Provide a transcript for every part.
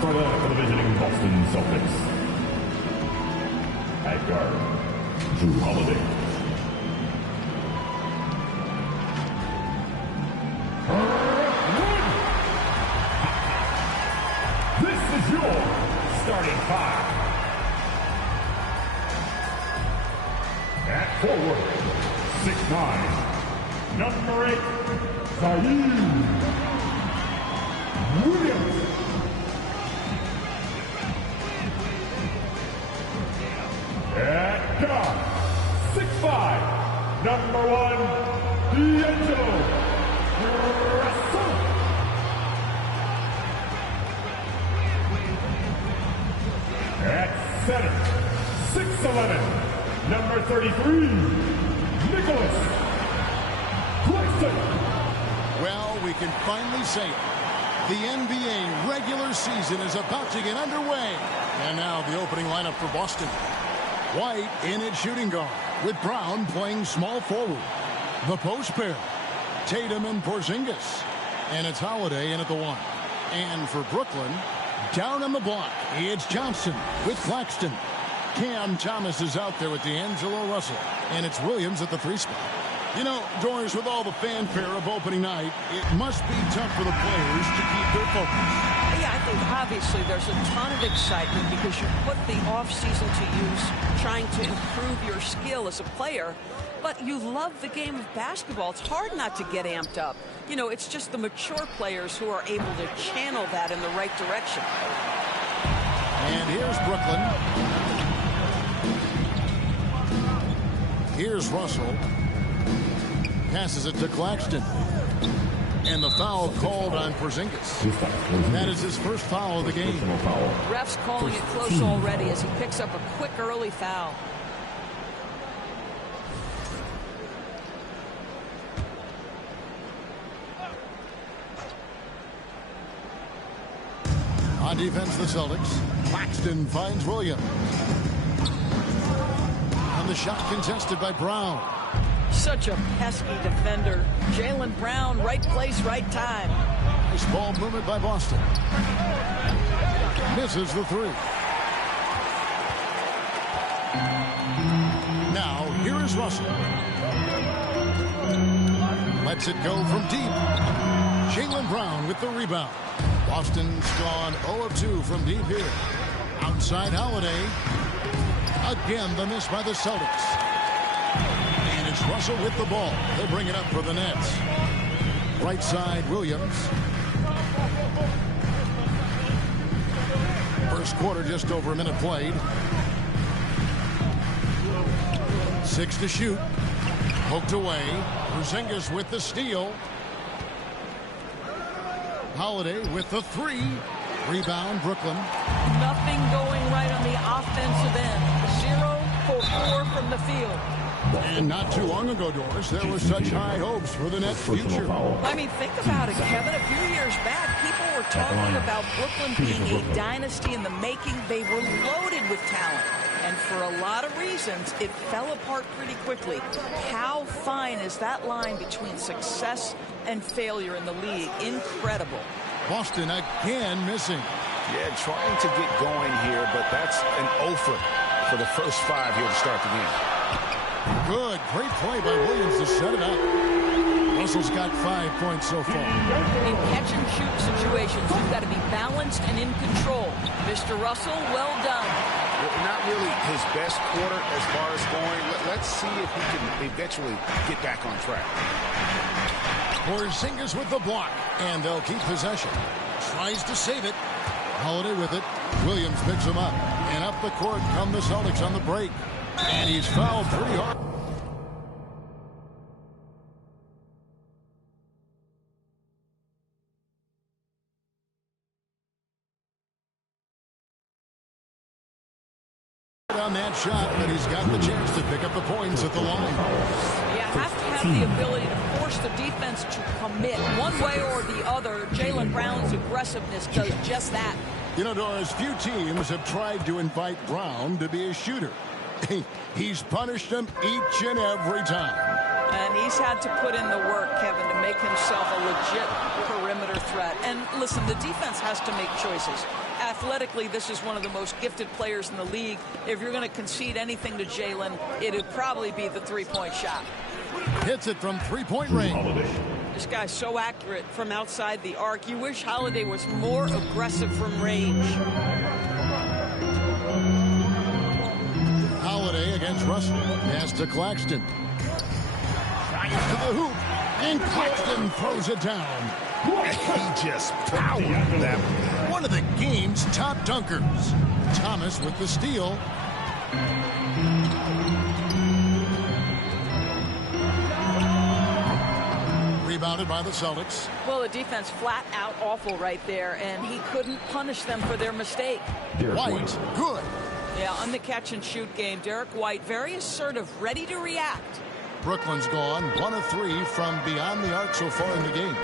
For the visiting Boston Celtics. At guard, Drew Holiday. This is your starting five. At forward, 6'9", number 8, Zaire Williams. At guard, 6'5", number 1, D'Angelo Russell. At center, 6'11", number 33, Nicholas Claxton. Well, we can finally say it. The NBA regular season is about to get underway. And now the opening lineup for Boston. White in at shooting guard, with Brown playing small forward. The post pair, Tatum and Porzingis. And it's Holiday in at the 1. And for Brooklyn, down on the block, it's Johnson with Claxton. Cam Thomas is out there with D'Angelo Russell. And it's Williams at the 3 spot. You know, Doris, with all the fanfare of opening night, it must be tough for the players to keep their focus. Yeah, I think obviously there's a ton of excitement because you put the offseason to use trying to improve your skill as a player, but you love the game of basketball. It's hard not to get amped up. You know, it's just the mature players who are able to channel that in the right direction. And here's Brooklyn. Here's Russell. Passes it to Claxton. And the foul called on Porzingis. That is his first foul of the game. Ref's calling it close already as he picks up a quick early foul. On defense, the Celtics. Claxton finds Williams. And the shot contested by Brown. Such a pesky defender. Jaylen Brown, right place, right time. Nice ball movement by Boston. Misses the 3. Now, here is Russell. Lets it go from deep. Jaylen Brown with the rebound. Boston's gone 0 of 2 from deep here. Outside Holiday. Again, the miss by the Celtics. And it's Russell with the ball. They'll bring it up for the Nets. Right side, Williams. First quarter, just over a minute played. 6 to shoot. Poked away. Porzingis with the steal. Holiday with the 3. Rebound, Brooklyn. Nothing going right on the offensive end. 0 for 4 from the field. And not too long ago, Doris, there were such high hopes for the Nets' future. I mean, think about it, Kevin. A few years back, people were talking about Brooklyn being a dynasty in the making. They were loaded with talent. And for a lot of reasons, it fell apart pretty quickly. How fine is that line between success and failure in the league? Incredible. Boston again missing. Yeah, trying to get going here, but that's an offer for the first 5 here to start the game. Good, great play by Williams to set it up. Russell's got 5 points so far. In catch-and-shoot situations, you've got to be balanced and in control. Mr. Russell, well done. Well, not really his best quarter as far as scoring. Let's see if he can eventually get back on track. Porzingis with the block, and they'll keep possession. Tries to save it. Holiday with it. Williams picks him up. And up the court come the Celtics on the break. And he's fouled pretty hard. On that shot, but he's got the chance to pick up the points at the line. You have to have the ability to force the defense to commit one way or the other. Jaylen Brown's aggressiveness does just that. You know, Doris, few teams have tried to invite Brown to be a shooter. He's punished them each and every time. And he's had to put in the work, Kevin, to make himself a legit perimeter threat. And listen, the defense has to make choices. At athletically, this is one of the most gifted players in the league. If you're going to concede anything to Jalen, it would probably be the three-point shot. Hits it from three-point range. This guy's so accurate from outside the arc. You wish Holiday was more aggressive from range. Holiday against Russell. Pass to Claxton. Trying to the hoop. And Claxton throws it down. He just powered that one of the game's top dunkers. Thomas with the steal. Rebounded by the Celtics. Well, the defense flat out awful right there, and he couldn't punish them for their mistake. White, good. Yeah, on the catch-and-shoot game, Derek White, very assertive, ready to react. Brooklyn's gone 1 of 3 from beyond the arc so far in the game.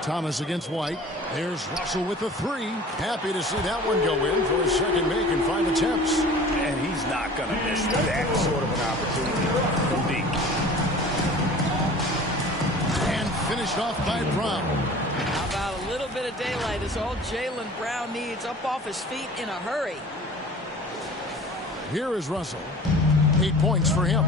Thomas against White. There's Russell with the 3. Happy to see that one go in for his second make in 5 attempts. And he's not going to miss that sort of an opportunity. And finished off by Brown. How about a little bit of daylight is all Jaylen Brown needs, up off his feet in a hurry. Here is Russell. 8 points for him.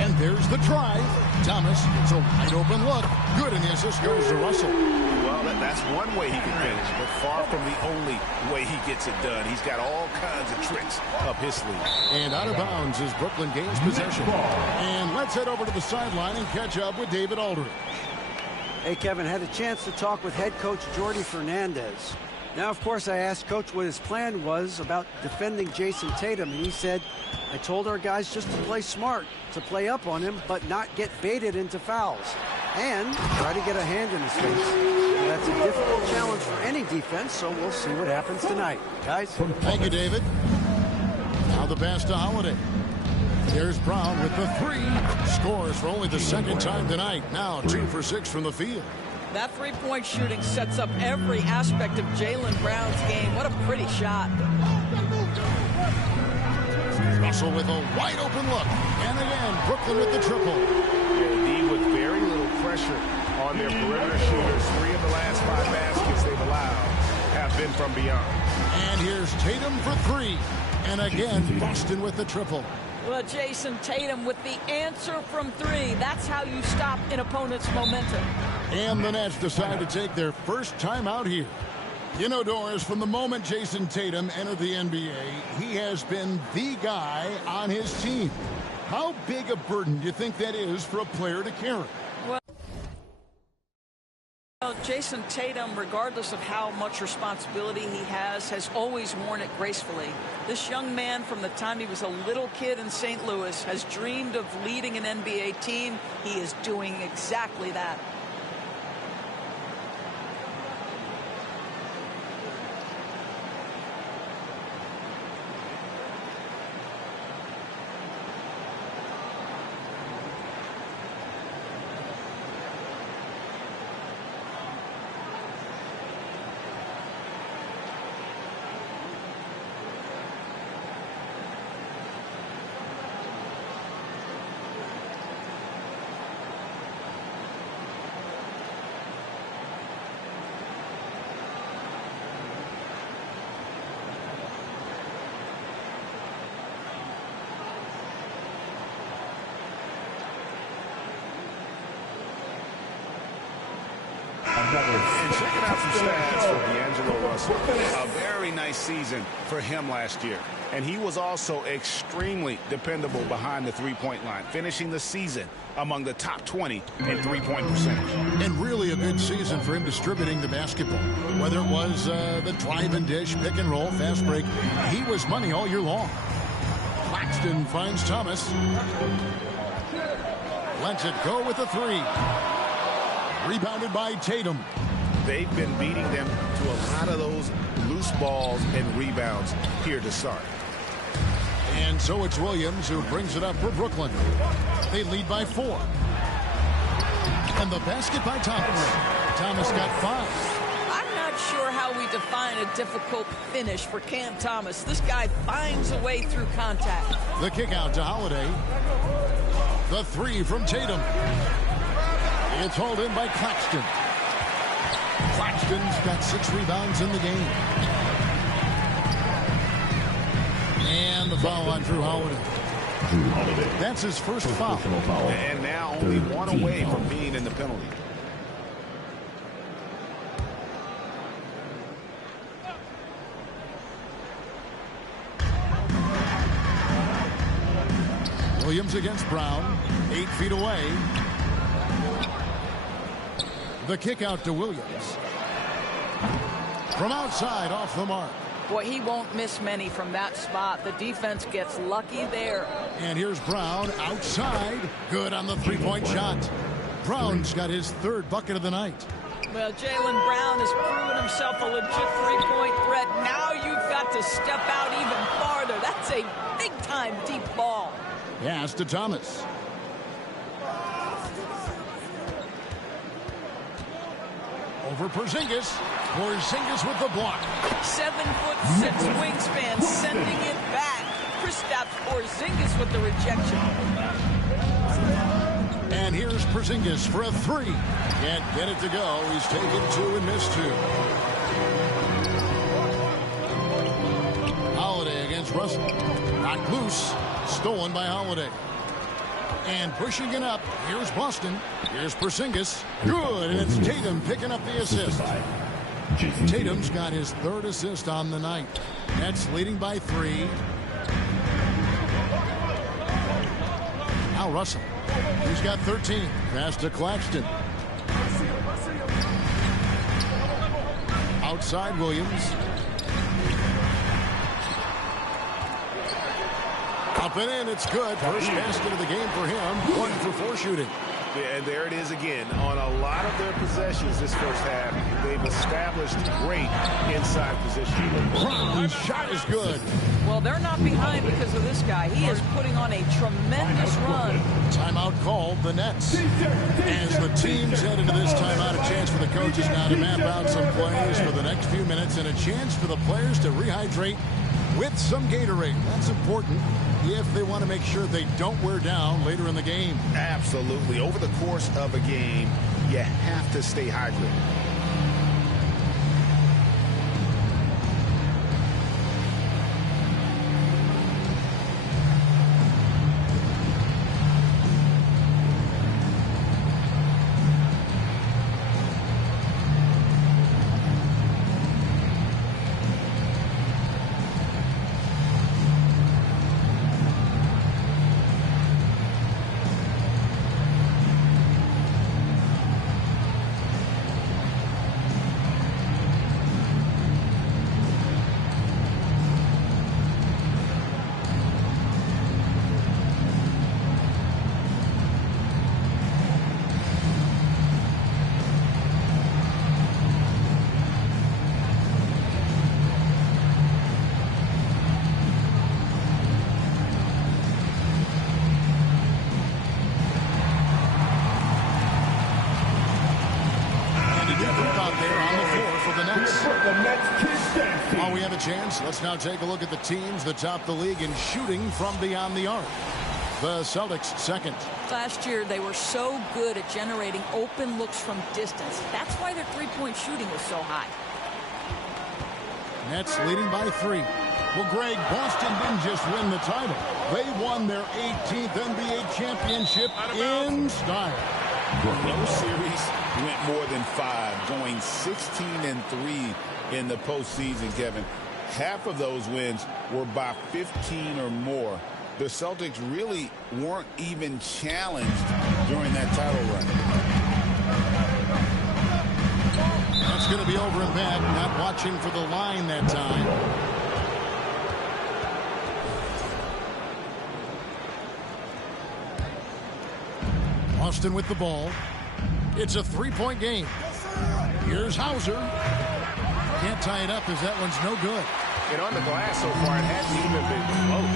And there's the drive. Thomas gets a wide open look. Good, and the assist goes to Russell. Well, that's one way he can finish, but far from the only way he gets it done. He's got all kinds of tricks up his sleeve. And out of bounds as Brooklyn gains possession. And let's head over to the sideline and catch up with David Aldridge. Hey, Kevin, had a chance to talk with head coach Jordy Fernandez. Now, of course, I asked Coach what his plan was about defending Jason Tatum, and he said, I told our guys just to play smart, to play up on him, but not get baited into fouls, and try to get a hand in his face. And that's a difficult challenge for any defense, so we'll see what happens tonight. Guys? Thank you, David. Now the pass to Holiday. There's Brown with the 3. Scores for only the second time tonight. Now 2 for 6 from the field. That three-point shooting sets up every aspect of Jaylen Brown's game. What a pretty shot. Russell with a wide open look. And again, Brooklyn with the triple. Indeed, with very little pressure on their perimeter shooters. 3 of the last 5 baskets they've allowed have been from beyond. And here's Tatum for 3. And again, Boston with the triple. Well, Jason Tatum with the answer from 3. That's how you stop an opponent's momentum. And the Nets decide to take their first time out here. You know, Doris, from the moment Jason Tatum entered the NBA, he has been the guy on his team. How big a burden do you think that is for a player to carry? Well, Jason Tatum, regardless of how much responsibility he has always worn it gracefully. This young man, from the time he was a little kid in St. Louis, has dreamed of leading an NBA team. He is doing exactly that. And checking out some stats for D'Angelo Russell. A very nice season for him last year. And he was also extremely dependable behind the three-point line, finishing the season among the top 20 in three-point percentage. And really a good season for him distributing the basketball. Whether it was the drive and dish, pick and roll, fast break, he was money all year long. Claxton finds Thomas. Lets it go with a 3. Rebounded by Tatum. They've been beating them to a lot of those loose balls and rebounds here to start. And so it's Williams who brings it up for Brooklyn. They lead by 4. And the basket by Thomas. Thomas got 5. I'm not sure how we define a difficult finish for Cam Thomas. This guy finds a way through contact. The kick out to Holiday. The 3 from Tatum. It's hauled in by Claxton. Claxton's got 6 rebounds in the game. And the foul on Drew Holiday. That's his first foul. And now only 1 away from being in the penalty. Williams against Brown. 8 feet away. The kick out to Williams. From outside, off the mark. Boy, he won't miss many from that spot. The defense gets lucky there. And here's Brown outside. Good on the 3-point shot. Brown's got his 3rd bucket of the night. Well, Jaylen Brown has proven himself a legit 3-point threat. Now you've got to step out even farther. That's a big-time deep ball. Pass to Thomas. Over Porzingis. Porzingis with the block. 7'6" wingspan, sending it back. Kristaps Porzingis with the rejection. And here's Porzingis for a 3. Can't get it to go. He's taken 2 and missed 2. Holiday against Russell. Knocked loose. Stolen by Holiday. And pushing it up. Here's Boston. Here's Porzingis. Good. And it's Tatum picking up the assist. Tatum's got his 3rd assist on the night. Nets leading by 3. Now Russell. He's got 13. Pass to Claxton. Outside Williams. Up and in, it's good. First basket of the game for him. 1 for 4 shooting. Yeah, and there it is again. On a lot of their possessions this first half, they've established great inside position. Brown's shot is good. Well, they're not behind because of this guy. He is putting on a tremendous run. Timeout called the Nets. As the teams head into this timeout, a chance for the coaches now to map out some plays for the next few minutes and a chance for the players to rehydrate with some Gatorade. That's important if they want to make sure they don't wear down later in the game. Absolutely. Over the course of a game, you have to stay hydrated. While we have a chance, let's now take a look at the teams that top the league in shooting from beyond the arc. The Celtics second. Last year, they were so good at generating open looks from distance. That's why their 3-point shooting was so high. Nets leading by 3. Well, Greg, Boston didn't just win the title. They won their 18th NBA championship in style. No series went more than 5, going 16-3 in the postseason, Kevin. Half of those wins were by 15 or more. The Celtics really weren't even challenged during that title run. That's going to be over and back. Not watching for the line that time. Austin with the ball. It's a 3-point game. Here's Hauser. Can't tie it up as that one's no good. And on the glass so far, it hasn't even been close.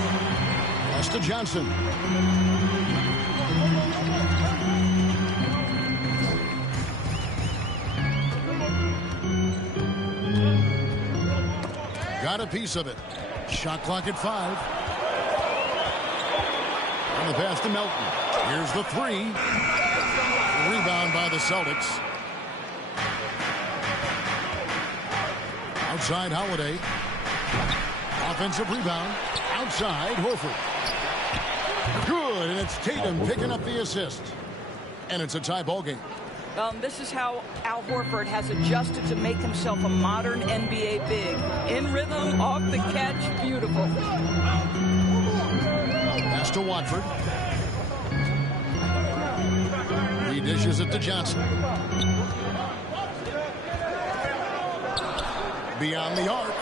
Pass to Johnson. Got a piece of it. Shot clock at 5. On the pass to Melton. Here's the 3. Rebound by the Celtics. Outside Holiday. Offensive rebound. Outside Horford. Good, and it's Tatum picking up the assist. And it's a tie ball game. This is how Al Horford has adjusted to make himself a modern NBA big. In rhythm, off the catch, beautiful. Pass to Watford. He dishes it to Johnson. Beyond the arc.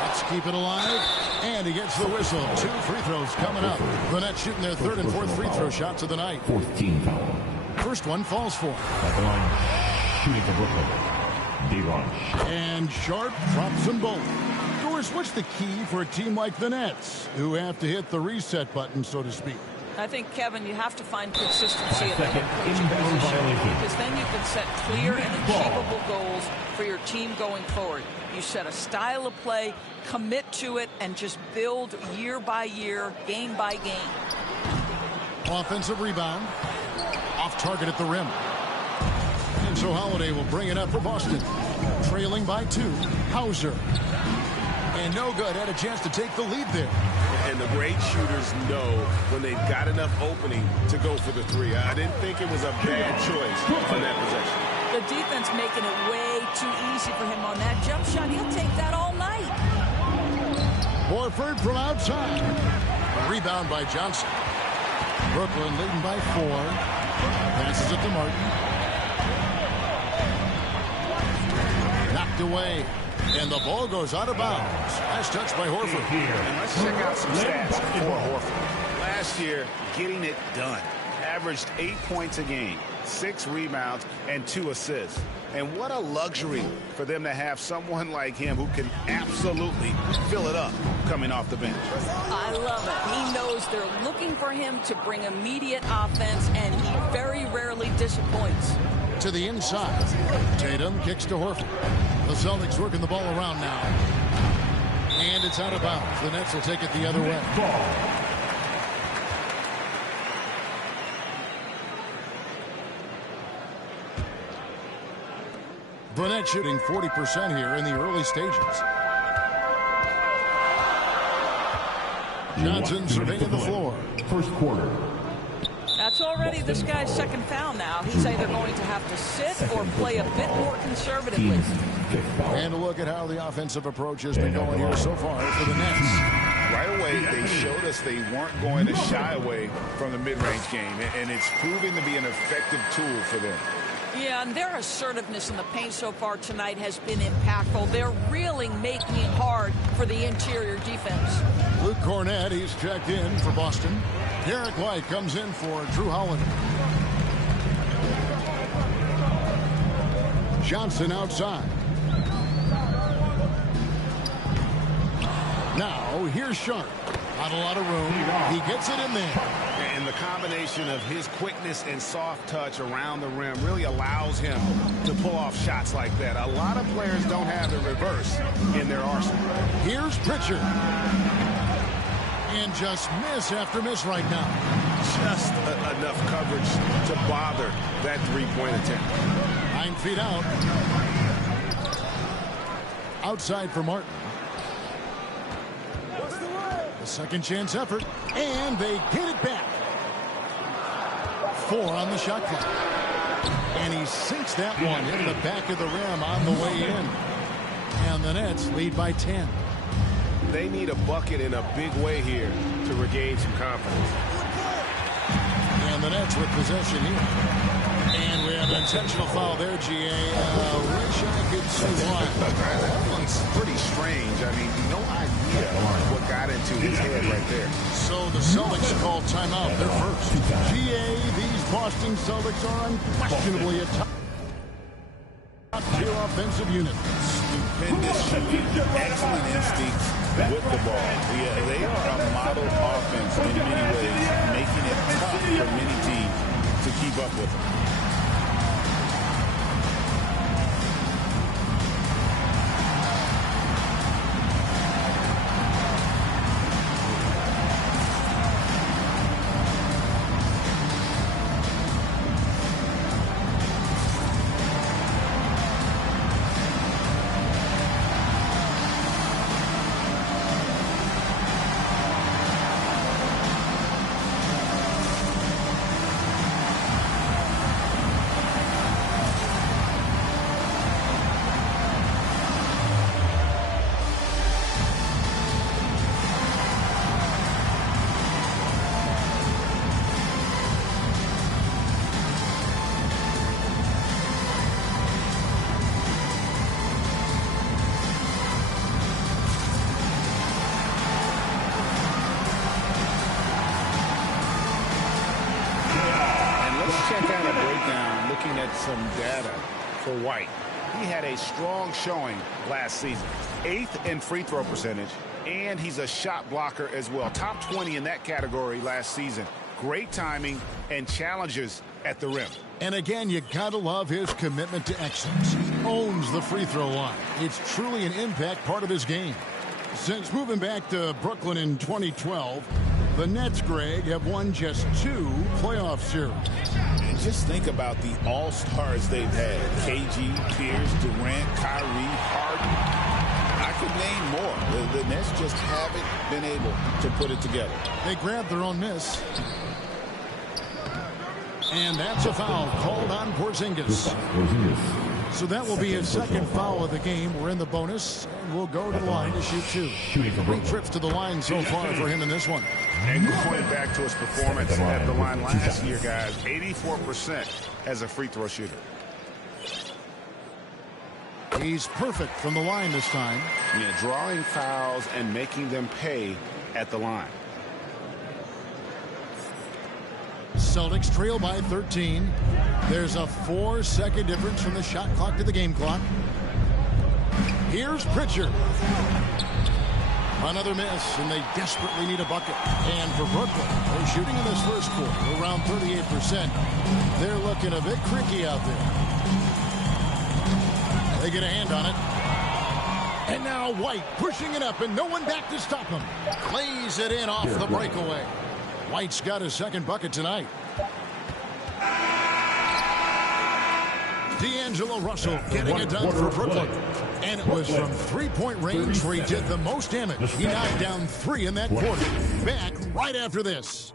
Let's keep it alive. And he gets the whistle. 2 free throws coming up. The Nets shooting their 3rd and 4th free throw shots of the night. 14 foul. First one falls for. At the line, shooting for Brooklyn. D-Ron. And Sharp drops them both. Doris, what's the key for a team like the Nets, who have to hit the reset button, so to speak? I think, Kevin, you have to find consistency at the Second head coaching inbound position, violation. because then you can set clear and achievable goals for your team going forward. You set a style of play, commit to it, and just build year by year, game by game. Offensive rebound. Off target at the rim. And so Holiday will bring it up for Boston. Trailing by 2. Hauser. And no good. Had a chance to take the lead there. And the great shooters know when they've got enough opening to go for the 3. I didn't think it was a bad choice on that possession. The defense making it way too easy for him on that jump shot. He'll take that all night. Horford from outside. A rebound by Johnson. Brooklyn leading by 4. Passes it to Martin. Knocked away. And the ball goes out of bounds. Last touch by Horford. And let's check out some stats for Horford. Last year, getting it done. Averaged 8 points a game, 6 rebounds, and 2 assists. And what a luxury for them to have someone like him who can absolutely fill it up coming off the bench. I love it. He knows they're looking for him to bring immediate offense, and he very rarely disappoints. To the inside. Tatum kicks to Horford. The Celtics working the ball around now. And it's out of bounds. The Nets will take it the other way. The Nets shooting 40% here in the early stages. Johnson surveying the floor. First quarter. That's already this guy's 2nd foul now. He's either going to have to sit or play a bit more conservatively. And a look at how the offensive approach has been going here so far for the Nets. Right away, they showed us they weren't going to shy away from the mid-range game, and it's proving to be an effective tool for them. Yeah, and their assertiveness in the paint so far tonight has been impactful. They're really making it hard for the interior defense. Luke Cornett, he's checked in for Boston. Derek White comes in for Drew Holiday. Johnson outside. Now, here's Sharp. Not a lot of room. He gets it in there. And the combination of his quickness and soft touch around the rim really allows him to pull off shots like that. A lot of players don't have the reverse in their arsenal. Here's Pritchard. And just miss after miss right now. Just enough coverage to bother that 3-point attempt. 9 feet out. Outside for Martin. A second chance effort. And they get it back. 4 on the shot clock. And he sinks that one into the back of the rim on the way in. And the Nets lead by 10. They need a bucket in a big way here to regain some confidence. And the Nets with possession here. And we have an intentional foul there, GA. Wish I could see why. That one's pretty strange. I mean, no idea what got into his head right there. So the Celtics call timeout. They're first. GA, these Boston Celtics are unquestionably a top-tier offensive unit. Stupendous shooting, excellent instincts with the ball. Yeah, they are a model offense in many ways, making it tough for many teams to keep up with them. some data for White. He had a strong showing last season. 8th in free throw percentage, and he's a shot blocker as well. Top 20 in that category last season. Great timing and challenges at the rim. And again, you gotta love his commitment to excellence. He owns the free throw line. It's truly an impact part of his game. Since moving back to Brooklyn in 2012, the Nets, Greg, have won just 2 playoff series. And just think about the all-stars they've had. KG, Pierce, Durant, Kyrie, Harden. I could name more. The Nets just haven't been able to put it together. They grabbed their own miss. And that's a foul called on Porzingis. So that will be his second foul of the game. We're in the bonus, and we'll go to the line to shoot 2. 3 trips to the line so far for him in this one. And you pointed back to his performance at the line last year, guys. 84% as a free throw shooter. He's perfect from the line this time. Yeah, drawing fouls and making them pay at the line. Celtics trail by 13. There's a 4-second difference from the shot clock to the game clock. Here's Pritchard. Another miss, and they desperately need a bucket. And for Brooklyn, they're shooting in this first quarter around 38%. They're looking a bit creaky out there. They get a hand on it. And now White pushing it up, and no one back to stop him. Lays it in off the breakaway. White's got his second bucket tonight. D'Angelo Russell getting it done for Brooklyn. And it was from three-point range where he did the most damage. He knocked down 3 in that quarter. Back right after this.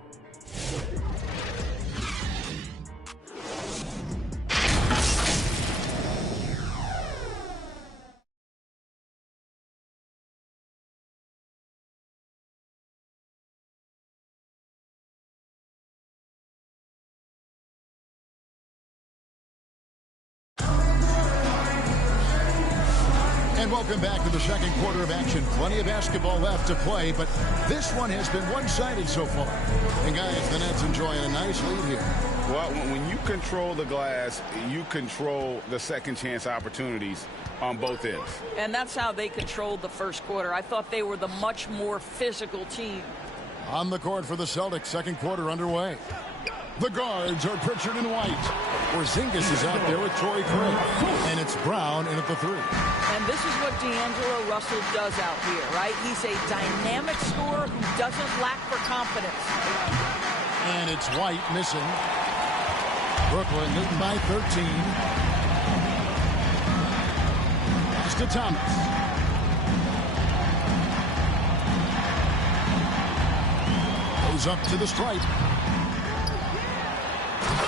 And welcome back to the second quarter of action. Plenty of basketball left to play, but this one has been one-sided so far. And guys, the Nets enjoying a nice lead here. Well, when you control the glass, you control the second chance opportunities on both ends. And that's how they controlled the first quarter. I thought they were the much more physical team. On the court for the Celtics, second quarter underway. The guards are Pritchard and White. Porzingis is out there with Torrey Craig. And it's Brown in at the 3. And this is what D'Angelo Russell does out here, right? He's a dynamic scorer who doesn't lack for confidence. And it's White missing. Brooklyn leading by 13. Pass to Thomas. Goes up to the stripe.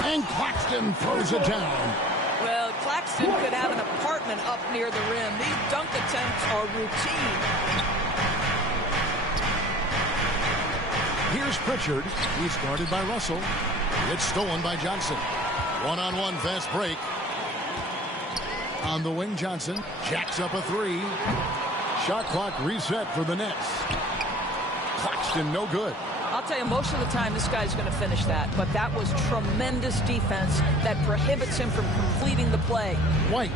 And Claxton throws it down. Well, Claxton could have an apartment up near the rim. These dunk attempts are routine. Here's Pritchard. He's guarded by Russell. It's stolen by Johnson. One-on-one fast break. On the wing, Johnson jacks up a 3. Shot clock reset for the Nets. Claxton no good. I'll tell you, most of the time this guy's going to finish that, but that was tremendous defense that prohibits him from completing the play. White.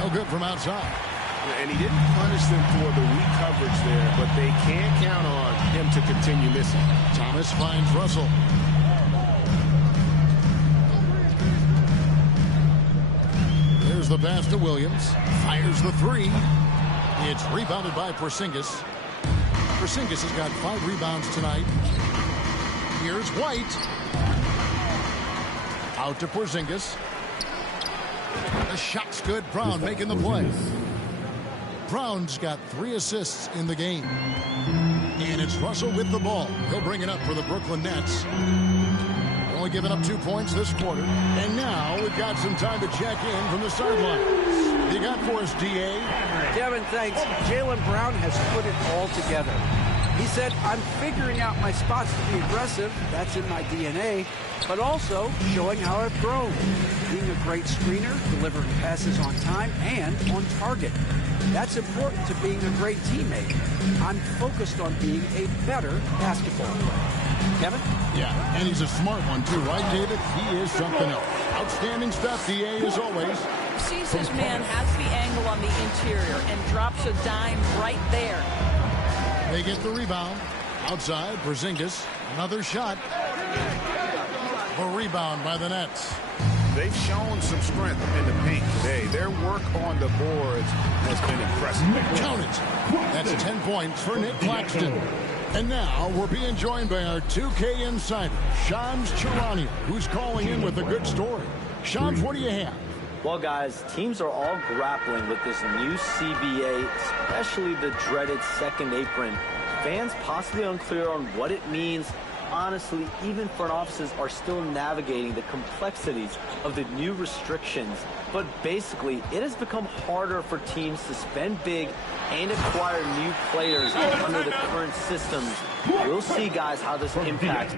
No good from outside. And he didn't punish them for the weak coverage there, but they can't count on him to continue missing. Thomas finds Russell. There's the pass to Williams. Fires the 3. It's rebounded by Porzingis. Porzingis has got 5 rebounds tonight. Here's White. Out to Porzingis. The shot's good. Brown making the play. Brown's got 3 assists in the game. And it's Russell with the ball. He'll bring it up for the Brooklyn Nets. Only giving up 2 points this quarter. And now we've got some time to check in from the sidelines. You got for us, D.A.? Kevin, thanks. Jaylen Brown has put it all together. He said, I'm figuring out my spots to be aggressive. That's in my DNA. But also showing how I've grown. Being a great screener, delivering passes on time and on target. That's important to being a great teammate. I'm focused on being a better basketball player. Kevin? Yeah, and he's a smart one too, right, David? He is something else. Outstanding stuff, DA, as always. Sees his man, has the angle on the interior, and drops a dime right there. They get the rebound. Outside, Porzingis. Another shot. A rebound by the Nets. They've shown some strength in the paint today. Their work on the boards has been impressive. Count it. That's 10 points for Nick Claxton. And now we're being joined by our 2K insider, Shams Charania, who's calling in with a good story. Shams, what do you have? Well, guys, teams are all grappling with this new CBA, especially the dreaded second apron. Fans possibly unclear on what it means. Honestly, even front offices are still navigating the complexities of the new restrictions. But basically, it has become harder for teams to spend big and acquire new players under the current systems. We'll see, guys, how this impacts